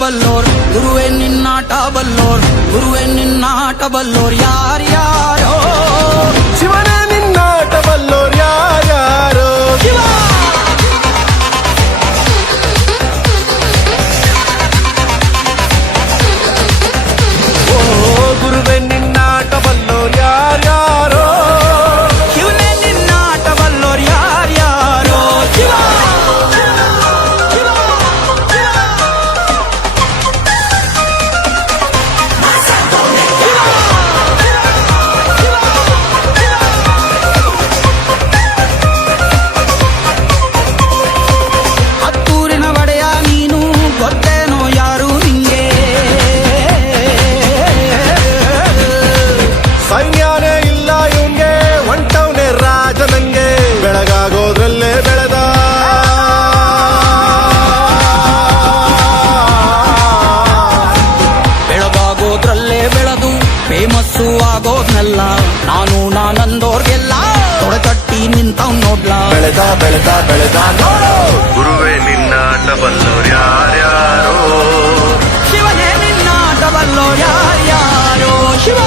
ಬಲ್ಲೋರ್ ಗುರುವೇ ನಿನ್ನಾಟ ಬಲ್ಲೋರ್ ಗುರುವೇ ನಿನ್ನಾಟ ಬಲ್ಲೋರ್ ಯಾರ್ಯಾರೋ ಶಿವನೇ ನಿನ್ನಾಟ ಬಲ್ಲೋರ್ ಯಾರ್ಯಾರೋ ಗುರುವೇ ನಿನ್ನಾಟ ಬಲ್ಲೋರ್ ಯಾರ್ಯಾರೋ ಶಿವನೇ ನಿನ್ನಾಟ ಬಲ್ಲೋರ್ ಯಾರ್ಯಾರೋ ಹತ್ತೂರಿನ ಒಡೆಯ ನೀನು ಗೊತ್ತೇನೋ ಯಾರು ನಿಂಗೆ ಸೈನ್ಯನೇ ಇಲ್ಲ ಇವಂಗೆ ಹೊಂಟವ್ನೆ ರಾಜ ನಂಗೆ ಬೆಳಗಾಗೋದ್ರಲ್ಲೇ ಬೆಳೆದ ಬೆಳಗಾಗೋದ್ರಲ್ಲೇ ಬೆಳೆದು ಫೇಮಸ್ಸು ಆಗೋದ್ನೆಲ್ಲ ನಾನಂದೋರ್ಗೆಲ್ಲ ತೊಡೆತಟ್ಟಿ ನಿಂತವ್ ನೋಡ್ಲಾ ಬೆಳೆದ ಬೆಳೆದ ಬೆಳೆದ ನೋಡು ಗುರುವೇ ನಿನ್ನಾಟ ಬಲ್ಲೋರ್ ಯಾರ್ಯಾರೋ ಶಿವನೇ ನಿನ್ನಾಟ ಬಲ್ಲೋರ್ ಯಾರ್ಯಾರೋ ಶಿವ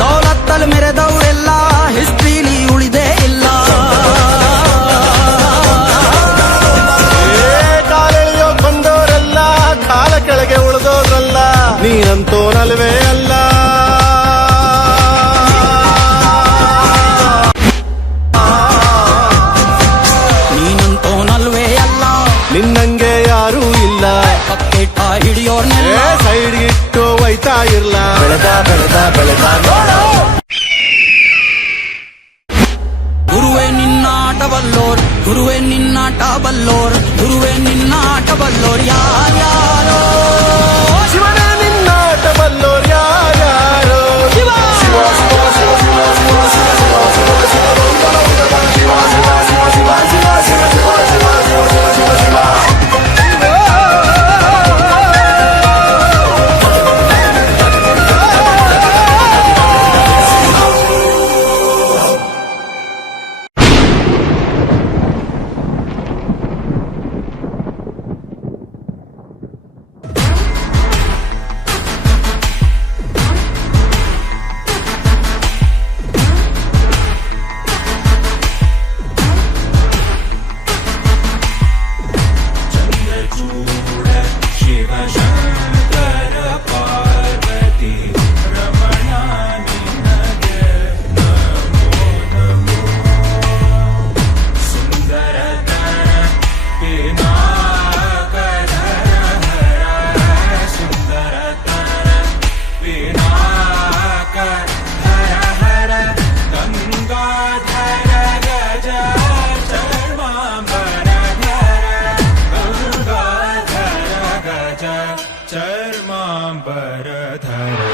ದೌಲತ್ತಲ್ಲಿ ಮೆರೆದವರೆಲ್ಲ ಹಿಸ್ಟ್ರಿಲಿ ಉಳಿದೇ ಇಲ್ಲ ಕಾಲೆಳೆಯೋ ಕೊಂಡೋರೆಲ್ಲ ಕಾಲ ಕೆಳಗೆ ಉಳಿದೋದ್ರಲ್ಲ ನೀನಂತೋನಲ್ವೇ ಅಲ್ಲ ನೀನಂತೋನಲ್ವೇ ಅಲ್ಲ ನಿನ್ನಂಗೆ ಯಾರೂ ಇಲ್ಲ ಪಕ್ಕೇಟ ಹಿಡಿಯೋರ್ನೆಲ್ಲ ಸೈಡ್ ಇಟ್ಟು ಒಯ್ತಾ ಇರ್ಲ ಬೆಳೆದ ಬೆಳೆದ ಬೆಳೆದ ನೋಡು ಗುರುವೇ ನಿನ್ನಾಟ ಬಲ್ಲೋರ್ ಗುರುವೇ ನಿನ್ನಾಟ ಬಲ್ಲೋರ್ ಗುರುವೇ ನಿನ್ನಾಟ ಬಲ್ಲೋರ್ ಯಾರ್ಯಾರೋ ಶಿವನೇ ನಿನ್ನಾಟ ಬಲ್ಲೋರ್ ಯಾರ್ಯಾರೋ चर्मांबरधर